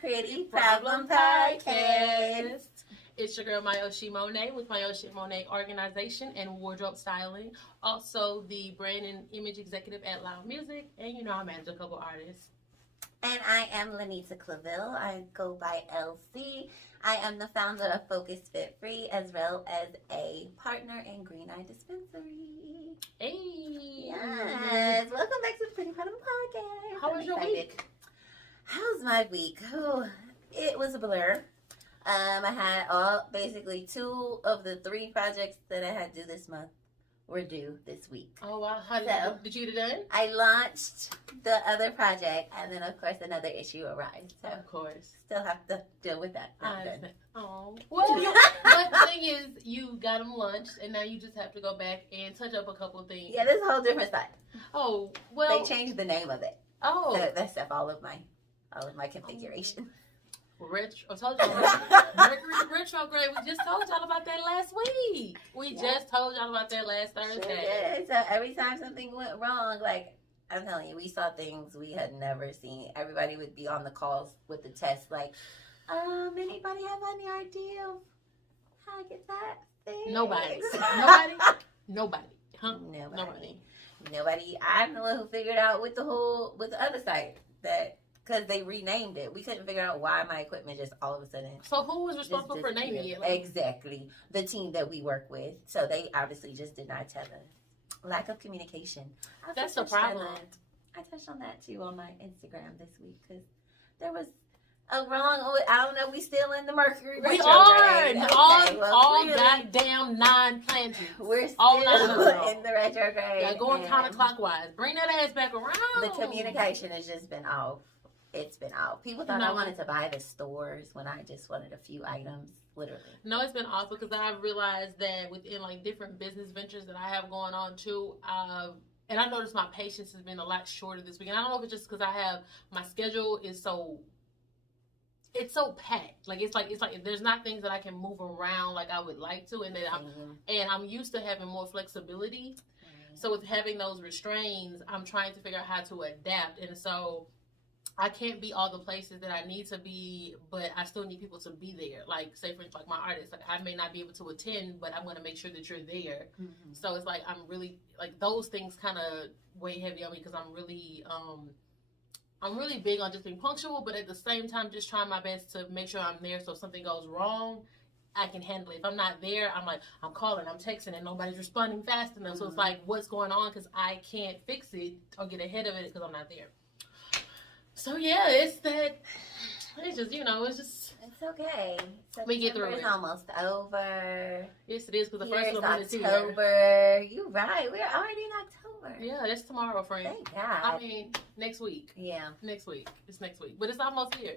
Pretty Problem Podcast. It's your girl Myoshi Monae with Myoshi Monae Organization and Wardrobe Styling. Also the brand and image executive at Loud Music. And you know I manage a couple artists. And I am Lanita Claville. I go by LC. I am the founder of Focus Fit Free as well as a partner in Green Eye Dispensary. Hey. Yes. Welcome back to the Pretty Problem Podcast. How was your week? How's my week? Oh, it was a blur. I had basically 2 of the 3 projects that I had due this month were due this week. Oh wow! Did you get it done? I launched the other project, and then of course another issue arrived. So of course, still have to deal with that. Oh well, but the thing is, you got them launched, and now you just have to go back and touch up a couple of things. Yeah, this is a whole different site. Oh well, they changed the name of it. Oh, so that's up all of my configuration. I told y'all Mercury Retrograde. We just told y'all about that last week. We just told y'all about that last Thursday. Sure. So every time something went wrong, like I'm telling you, we saw things we had never seen. Everybody would be on the calls with the test, like, anybody have any idea of how to get that thing? Nobody. Huh? Nobody. I'm the one who figured out with the other site that. Because they renamed it. We couldn't figure out why my equipment just all of a sudden. So who was responsible for naming it? Exactly. The team that we work with. So they obviously just did not tell us. Lack of communication. That's a problem. I touched on that too on my Instagram this week. Because there was a wrong. I don't know. We still in the Mercury Retrograde. We are. Okay, all really, goddamn 9 planets. We're still in the retrograde. Yeah, going counterclockwise. Bring that ass back around. The communication has just been off. It's been out. People thought I wanted to buy the stores when I just wanted a few items, literally. No, it's been awful because I've realized that within like different business ventures that I have going on too, and I noticed my patience has been a lot shorter this week. And I don't know if it's just because my schedule is it's so packed. Like it's like there's not things that I can move around like I would like to, and I'm used to having more flexibility. So with having those restraints, I'm trying to figure out how to adapt, and so. I can't be all the places that I need to be, but I still need people to be there. Like, say, for instance, like my artists, like I may not be able to attend, but I'm going to make sure that you're there. Mm-hmm. So it's like I'm really like those things kind of weigh heavy on me because I'm really big on just being punctual, but at the same time, just trying my best to make sure I'm there. So if something goes wrong, I can handle it. If I'm not there, I'm calling, I'm texting, and nobody's responding fast enough. Mm-hmm. So it's like, what's going on? Because I can't fix it or get ahead of it because I'm not there. So yeah, it's just, It's okay. We get through it. It's almost over. Yes, it is, because the first one is October. You're right. We're already in October. Yeah, that's tomorrow, friend. Thank God. I mean, next week. Yeah. Next week. It's next week. But it's almost here.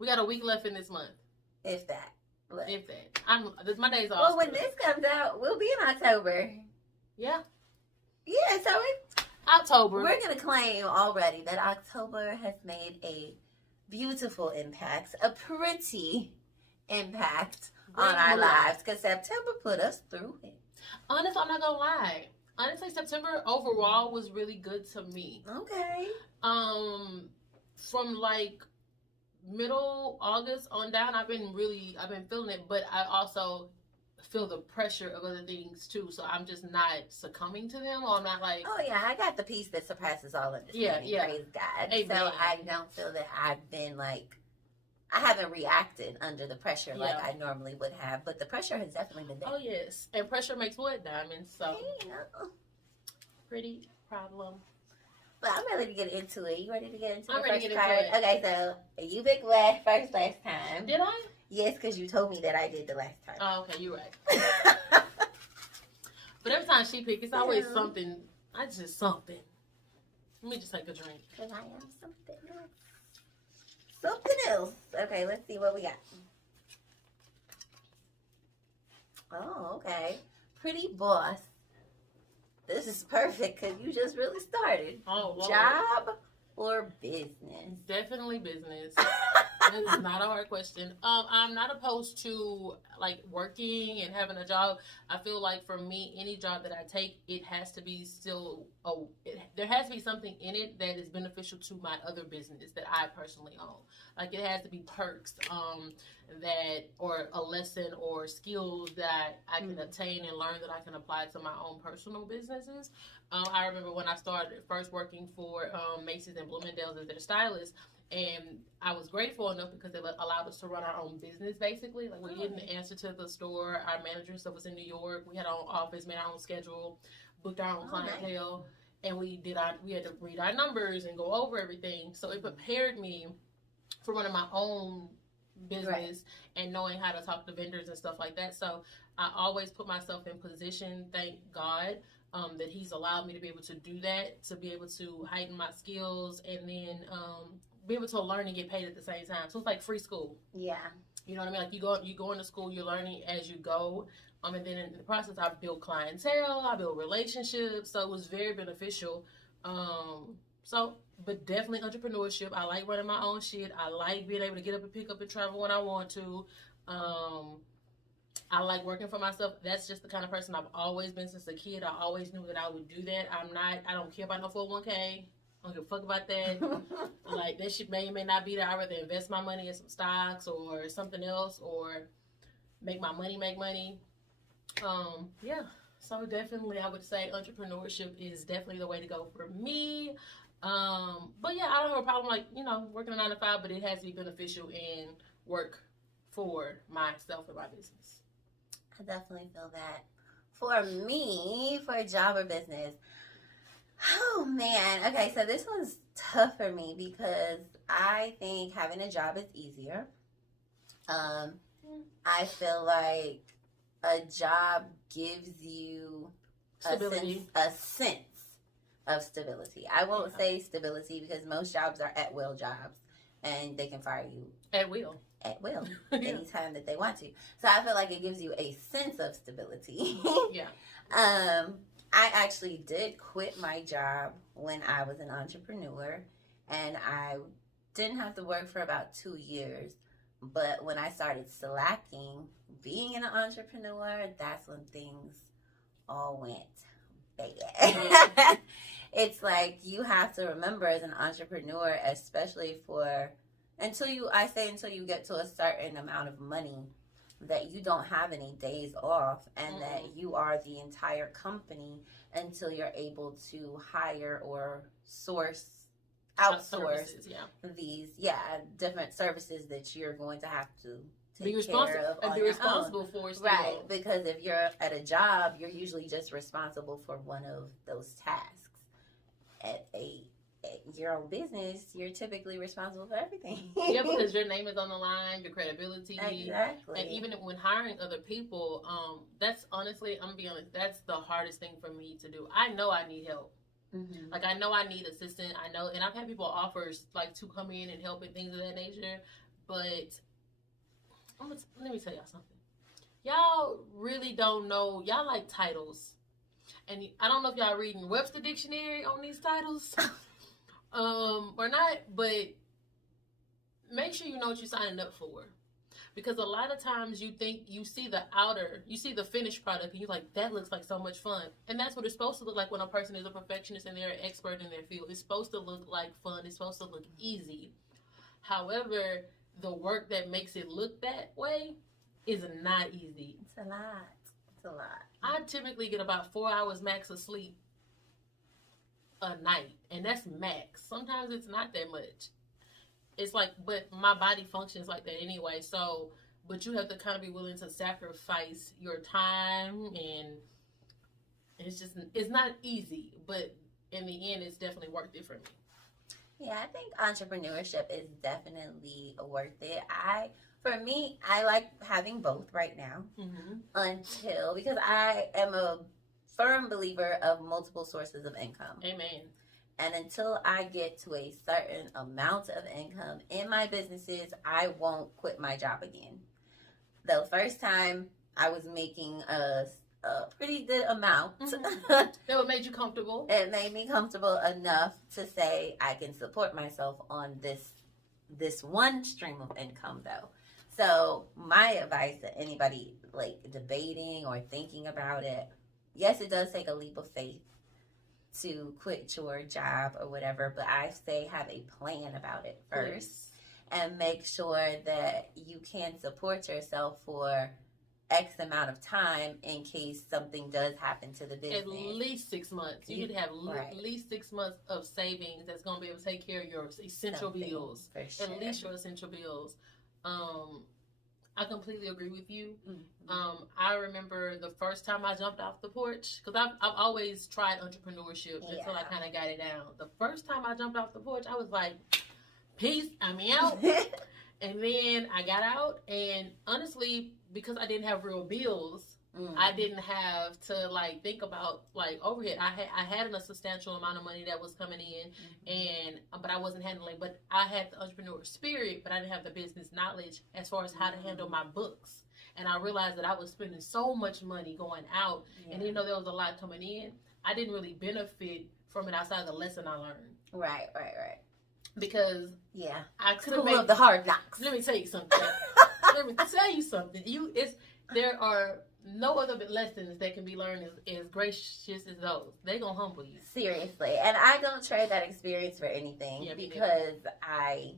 We got a week left in this month. If that. If that. My day's off. Well, when this comes out, we'll be in October. Yeah. Yeah, so it's... October. We're going to claim already that October has made a beautiful impact, a pretty impact on our lives, because September put us through it. Honestly, I'm not going to lie. Honestly, September overall was really good to me. Okay. From like middle August on down, I've been feeling it, but I also feel the pressure of other things too, so I'm just not succumbing to them, or I'm not like, oh yeah, I got the peace that surpasses all understanding. Yeah. Praise God. Amen. So I don't feel that I've been like, I haven't reacted under the pressure like I normally would have, but the pressure has definitely been there. Oh yes, and pressure makes what, diamonds? So pretty problem. But I'm ready to get into it. You ready to get into I'm the ready first to get card? into it. Okay, so you picked last time. Did I? Yes, because you told me that I did the last time. Oh, okay, you're right. But every time she picks, it's always something. It's just something. Let me just take a drink. Because I am something else. Something else. Okay, let's see what we got. Oh, okay. Pretty boss. This is perfect because you just really started. Oh, Lord. Job or business? Definitely business. That is not a hard question. I'm not opposed to like working and having a job. I feel like for me, any job that I take, it has to be still. There has to be something in it that is beneficial to my other business that I personally own. Like it has to be perks, that or a lesson or skills that I can obtain and learn that I can apply to my own personal businesses. I remember when I started first working for Macy's and Bloomingdale's as their stylist. And I was grateful enough because they allowed us to run our own business, basically. Like, we didn't answer to the store. Our manager and stuff was in New York. We had our own office, made our own schedule, booked our own clientele. Nice. And we had to read our numbers and go over everything. So it prepared me for running my own business and knowing how to talk to vendors and stuff like that. So I always put myself in position, thank God, that he's allowed me to be able to do that, to be able to heighten my skills and then be able to learn and get paid at the same time. So it's like free school. Yeah. You know what I mean? Like you go into school, you're learning as you go. And then in the process, I built clientele, I built relationships. So it was very beneficial. But definitely entrepreneurship. I like running my own shit. I like being able to get up and pick up and travel when I want to. I like working for myself. That's just the kind of person I've always been since a kid. I always knew that I would do that. I don't care about no 401k. I don't give a fuck about that. Like, that shit may or may not be there. I'd rather invest my money in some stocks or something else or make my money make money. Yeah. So definitely I would say entrepreneurship is definitely the way to go for me. But yeah, I don't have a problem like, working a 9 to 5, but it has to be beneficial and work for myself and my business. I definitely feel that. For me, for a job or business, oh man, okay, so this one's tough for me because I think having a job is easier. I feel like a job gives you a sense of stability. I won't say stability because most jobs are at will jobs and they can fire you at will anytime that they want to. So I feel like it gives you a sense of stability. Yeah. I actually did quit my job when I was an entrepreneur, and I didn't have to work for about 2 years. But when I started slacking, being an entrepreneur, that's when things all went bad. It's like you have to remember as an entrepreneur, especially until you get to a certain amount of money, that you don't have any days off and that you are the entire company until you're able to hire or outsource these different services that you're going to have to take care of be responsible for still. Right, because if you're at a job, you're usually just responsible for one of those tasks. At your own business, you're typically responsible for everything. Yeah, because your name is on the line, your credibility. Exactly. And even when hiring other people, that's honestly, I'm gonna be honest, that's the hardest thing for me to do. I know I need help. Mm-hmm. Like, I know I need assistance. I know, and I've had people offers like to come in and help and things of that nature. But let me tell y'all something. Y'all really don't know. Y'all like titles, and I don't know if y'all reading Webster Dictionary on these titles. Or not, but make sure you know what you're signing up for. Because a lot of times you think you see the finished product and you're like, that looks like so much fun. And that's what it's supposed to look like when a person is a perfectionist and they're an expert in their field. It's supposed to look like fun. It's supposed to look easy. However, the work that makes it look that way is not easy. It's a lot. I typically get about 4 hours max of sleep a night, and that's max. Sometimes it's not that much. It's like, but my body functions like that anyway. So, but you have to kind of be willing to sacrifice your time, and it's not easy. But in the end, it's definitely worth it for me. Yeah, I think entrepreneurship is definitely worth it. For me, I like having both right now. Mm-hmm. Because I am a firm believer of multiple sources of income. Amen. And until I get to a certain amount of income in my businesses, I won't quit my job again. The first time I was making a pretty good amount. Mm-hmm. That made you comfortable. It made me comfortable enough to say I can support myself on this this one stream of income though. So my advice to anybody like debating or thinking about it, yes, it does take a leap of faith to quit your job or whatever, but I say have a plan about it first and make sure that you can support yourself for X amount of time in case something does happen to the business. At least 6 months. You need to have at least 6 months of savings that's going to be able to take care of your essential bills. Sure. At least your essential bills. I completely agree with you. Mm-hmm. I remember the first time I jumped off the porch, because I've always tried entrepreneurship until I kind of got it down. The first time I jumped off the porch, I was like, peace, I'm out. And then I got out, and honestly, because I didn't have real bills, I didn't have to like think about like overhead. I had a substantial amount of money that was coming in, but I wasn't handling. But I had the entrepreneur spirit, but I didn't have the business knowledge as far as how to handle my books. And I realized that I was spending so much money going out, and even though there was a lot coming in, I didn't really benefit from it outside of the lesson I learned. Right. Because I could have made the hard knocks. Let me tell you something. There are no other lessons that can be learned as gracious as those. They're going to humble you. Seriously. And I don't trade that experience for anything because I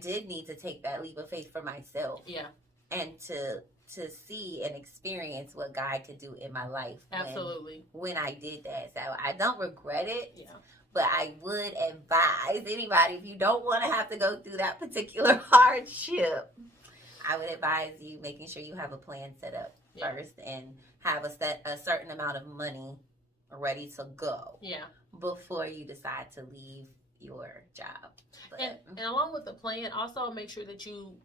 did need to take that leap of faith for myself. Yeah. And to see and experience what God could do in my life. Absolutely. When I did that. So I don't regret it. Yeah. But I would advise anybody, if you don't want to have to go through that particular hardship, I would advise you making sure you have a plan set up first and have a certain amount of money ready to go before you decide to leave your job. And along with the plan, also make sure that you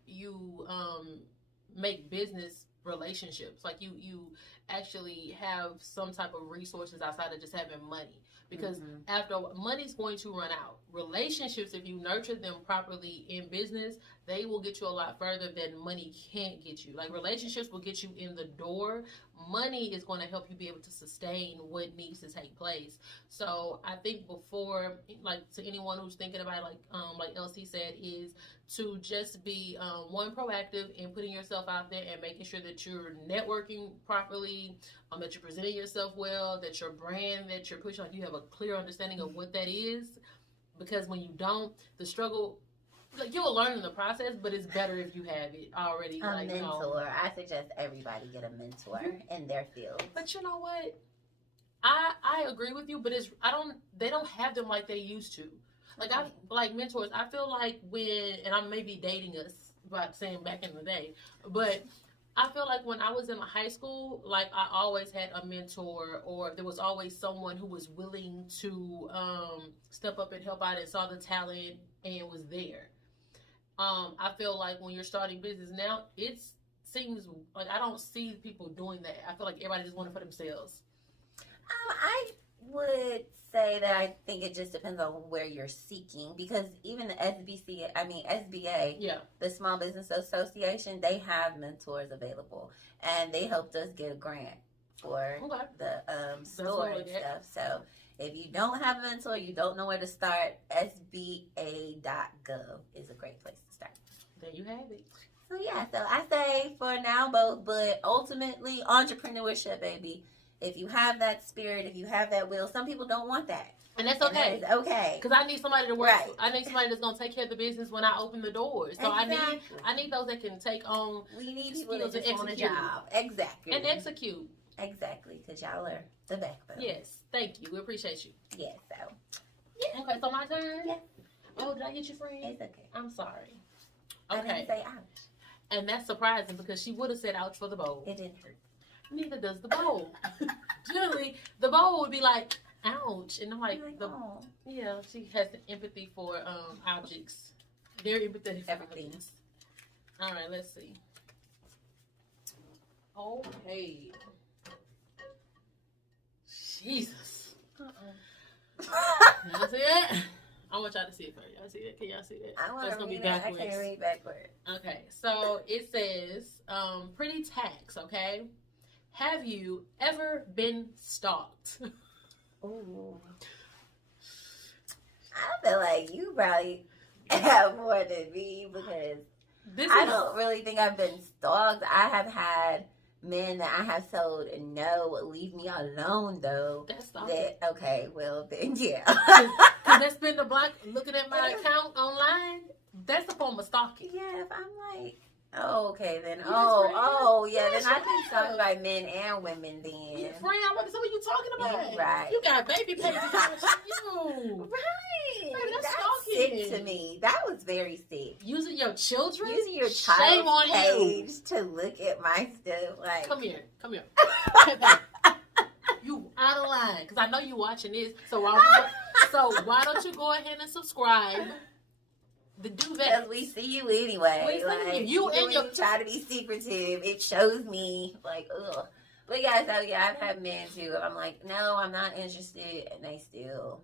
make business relationships. Like you actually have some type of resources outside of just having money. Because after money's going to run out. Relationships, if you nurture them properly in business, they will get you a lot further than money can't get you. Like relationships will get you in the door. Money is going to help you be able to sustain what needs to take place. So I think before, like to anyone who's thinking about it, like LC said, is to just be one, proactive in putting yourself out there and making sure that you're networking properly, that you're presenting yourself well, that your brand that you're pushing, like you have a clear understanding of what that is. Because when you don't, the struggle, like you'll learn in the process, but it's better if you have it already. A mentor. I suggest everybody get a mentor in their field. But you know what? I agree with you, but they don't have them like they used to. Like mentors. I feel like and I may be dating us by saying back in the day, but I feel like when I was in high school, like I always had a mentor, or there was always someone who was willing to step up and help out and saw the talent and was there. I feel like when you're starting business now, it seems like I don't see people doing that. I feel like everybody just wants it for themselves. I would say that I think it just depends on where you're seeking, because even the SBA, the Small Business Association, they have mentors available, and they helped us get a grant for the store and stuff. So if you don't have a mentor, you don't know where to start, SBA.gov is a great place to start. There you have it. So so I say for now both, but ultimately entrepreneurship, baby. If you have that spirit, if you have that will, some people don't want that. And that's okay. And that is okay. Because I need somebody to work. Right. I need somebody that's going to take care of the business when I open the doors. So exactly. I need those that can take on. We need people that just want a job. Exactly. And execute. Exactly. Because y'all are the backbone. Yes. Thank you. We appreciate you. Yes. So. Yeah. Okay. So my turn. Yeah. Oh, did I hit your friend? It's okay. I'm sorry. Okay. I didn't say ouch. And that's surprising because she would have said ouch for the bowl. It didn't hurt. Neither does the bowl. Generally, the bowl would be like, ouch. And I'm like, oh. Yeah, she has empathy for objects. Very empathetic for everything. Objects. All right, let's see. Okay. Jesus. Y'all see it? I want y'all to see it first. Y'all see it? Can y'all see that? I want to read it. I can't read backward. Okay, so it says, pretty tax, okay? Have you ever been stalked? Ooh. I feel like you probably have more than me because I don't really think I've been stalked. I have had men that I have told no, leave me alone though. That's stalking. Okay, well then yeah. Cause they spend the block looking at my account online. That's a form of stalking. Yeah, if I'm like, oh, okay, then Then I've been stalked by men and women then. Your friend, what are you talking about? Yeah, right. You got baby pages you. Right. Baby, that's stalking. sick To me. That was very sick. Using your children? Using your Shame on page you. to look at my stuff. Like, come here. You out of line. Because I know you watching this. So why don't you go ahead and subscribe? Do that. Because we see you anyway. You and your try to be secretive. It shows me like, ugh. But yeah, so yeah, I've had men too. I'm like, no, I'm not interested, and they still.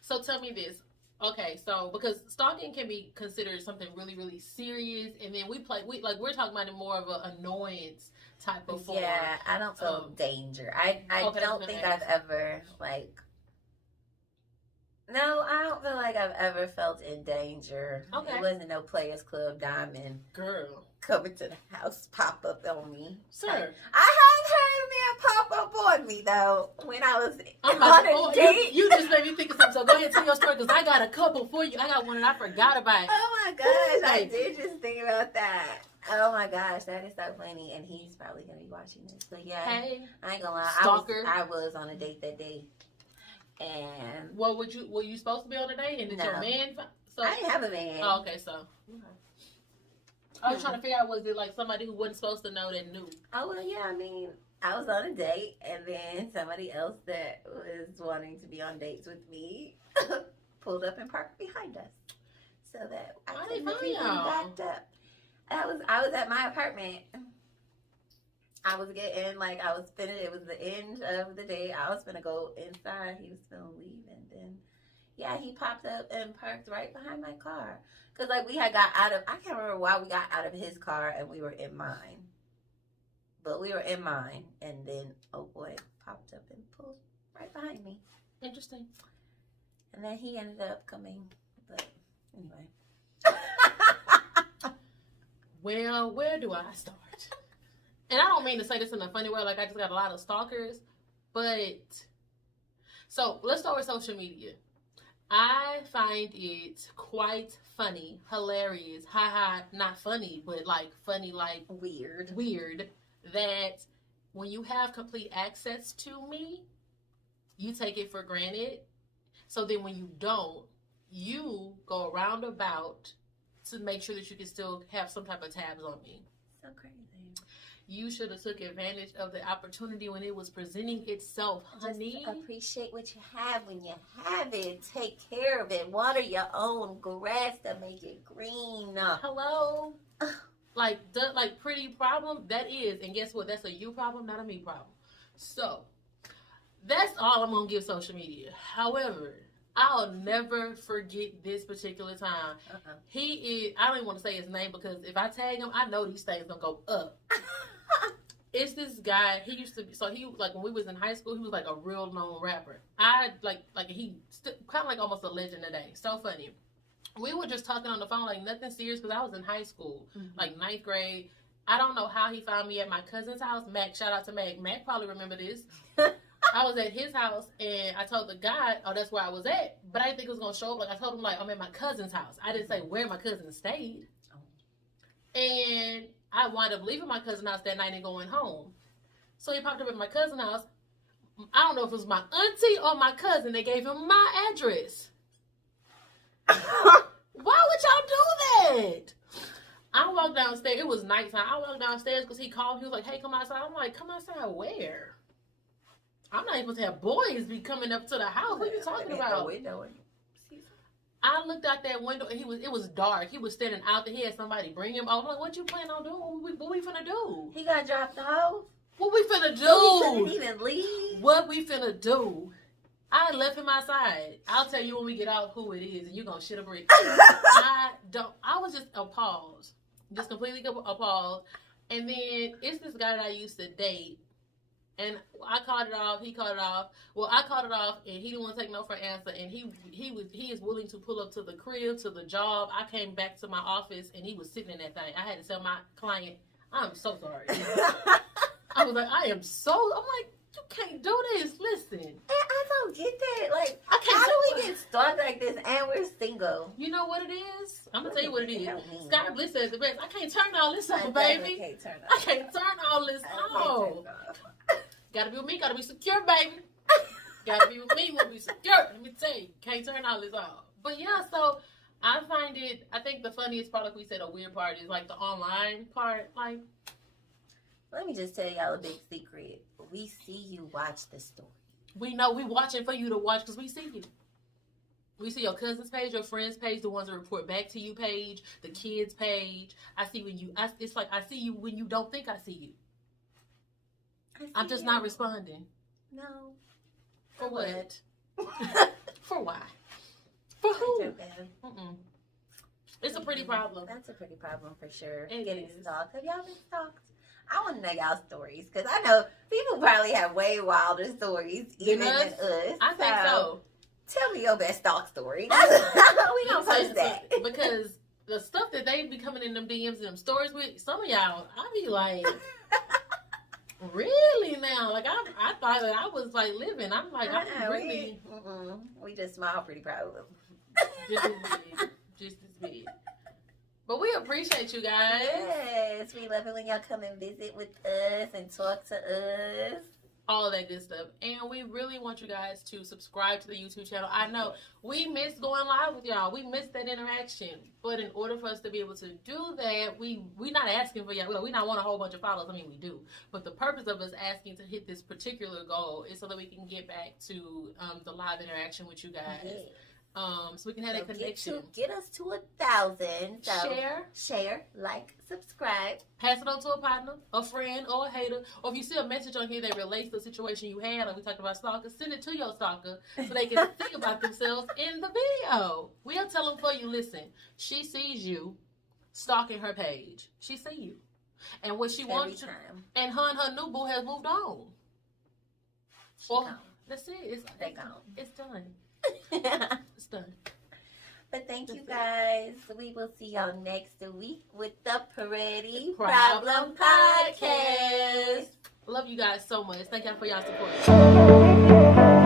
So tell me this, okay? So because stalking can be considered something really, really serious, and then we're talking about it more of an annoyance type of form. Yeah, I don't feel danger. I don't think I've ever like. No, I don't feel like I've ever felt in danger. Okay. It wasn't no Players Club Diamond. Girl. Coming to the house, pop up on me. Sir. I have heard a man pop up on me, though, when I was on a date. You just made me think of something. So go ahead and tell your story, because I got a couple for you. I got one that I forgot about. Oh, my gosh. I did just think about that. Oh, my gosh. That is so funny. And he's probably going to be watching this. But, yeah, hey, I ain't going to lie. Stalker. I was on a date that day. And well, were you supposed to be on a date? And did your man? So I didn't have a man. Oh, okay, so I was trying to figure out, was it like somebody who wasn't supposed to know that knew? Oh well, yeah. I mean, I was on a date, and then somebody else that was wanting to be on dates with me pulled up and parked behind us, so that I couldn't be backed up. I was at my apartment. I was getting, like, I was finna, it was the end of the day. I was finna go inside. He was finna leave. And then, yeah, he popped up and parked right behind my car. Because, like, we had got out of, I can't remember why we got out of his car and we were in mine. But we were in mine. And then, oh boy, popped up and pulled right behind me. Interesting. And then he ended up coming. But, anyway. Well, where do I start? And I don't mean to say this in a funny way, like I just got a lot of stalkers, but so let's start with social media. I find it quite funny, hilarious, haha, not funny, but like funny, like weird, that when you have complete access to me, you take it for granted. So then when you don't, you go around about to make sure that you can still have some type of tabs on me. So crazy. You should have took advantage of the opportunity when it was presenting itself, honey. Just appreciate what you have when you have it. Take care of it. Water your own grass to make it green. Hello? like pretty problem? That is. And guess what? That's a you problem, not a me problem. So, that's all I'm going to give social media. However, I'll never forget this particular time. He is, I don't even want to say his name because if I tag him, I know these things going to go up. It's this guy, he used to be, so he, like, when we was in high school, he was, like, a real known rapper. He, kind of like almost a legend today. So funny. We were just talking on the phone, like, nothing serious, because I was in high school, like, 9th grade. I don't know how he found me at my cousin's house. Mac, shout out to Mac. Mac probably remember this. I was at his house, and I told the guy, oh, that's where I was at. But I didn't think it was going to show up. Like, I told him, like, I'm at my cousin's house. I didn't say where my cousin stayed. And I wound up leaving my cousin's house that night and going home. So he popped up at my cousin's house. I don't know if it was my auntie or my cousin that gave him my address. Why would y'all do that? I walked downstairs. It was nighttime. I walked downstairs because he called. He was like, hey, come outside. I'm like, come outside where? I'm not even supposed to have boys be coming up to the house. What are you talking about? I looked out that window and it was dark. He was standing out there. He had somebody bring him. I'm like, what you planning on doing? What we finna do? He got dropped off? What we finna do? He didn't even leave? What we finna do? I left him outside. I'll tell you when we get out who it is and you're gonna shit a brick. I was just appalled. Just completely appalled. And then it's this guy that I used to date. And I called it off. He called it off. Well, I called it off, and he didn't want to take no for an answer. And he is willing to pull up to the crib, to the job. I came back to my office, and he was sitting in that thing. I had to tell my client, "I'm so sorry." I was like, "I am so." I'm like, "You can't do this. Listen." And I don't get that. Like, I can't. how do we get stalked like this and we're single? You know what it is? I'm gonna tell you what it is. Help me. Sky Bliss says the best. I can't turn all this I off, definitely baby. can't turn I off. can't turn all this I can't off. turn off. Gotta be with me. Gotta be secure, baby. Gotta be with me. We'll be secure. Let me tell you, can't turn all this off. But yeah, so I find it. I think the funniest part, like we said, a weird part is like the online part. Like, Let me just tell y'all a big secret. We see you watch the story. we know we watching for you to watch because we see you. We see your cousin's page, your friend's page, the ones that report back to you page, the kids' page. I see when you. It's like I see you when you don't think I see you. I'm just not responding. No. For what? What? For why? For who? Joking. It's a pretty problem. That's a pretty problem for sure. It Getting is. stalked. Have y'all been stalked? I want to know y'all stories because I know people probably have way wilder stories even than us. I think so. Tell me your best stalk story. We don't post that. Because the stuff that they be coming in them DMs and them stories with, some of y'all, I be like, really now? Like I thought that I was like living. I'm like, I'm really we just smile pretty proud of them. just as big. Just as big. But we appreciate you guys. Yes, we love it when y'all come and visit with us and talk to us. All of that good stuff. And we really want you guys to subscribe to the YouTube channel. I know we miss going live with y'all. We miss that interaction. But in order for us to be able to do that, we not asking for y'all. We not want a whole bunch of followers. I mean, we do. But the purpose of us asking to hit this particular goal is so that we can get back to the live interaction with you guys. Yeah. So we can have that connection. Get us to 1,000. So Share, like, subscribe. pass it on to a partner, a friend, or a hater. Or if you see a message on here that relates to the situation you had, like we talked about stalkers, send it to your stalker so they can think about themselves in the video. We'll tell them for you, listen, she sees you stalking her page. She see you. And what she wants to, and her new boo has moved on. That's it. It's done. It's done. But thank you guys. We will see y'all next week with the Pretty Problem Problem Podcast. Love you guys so much. Thank y'all for y'all support.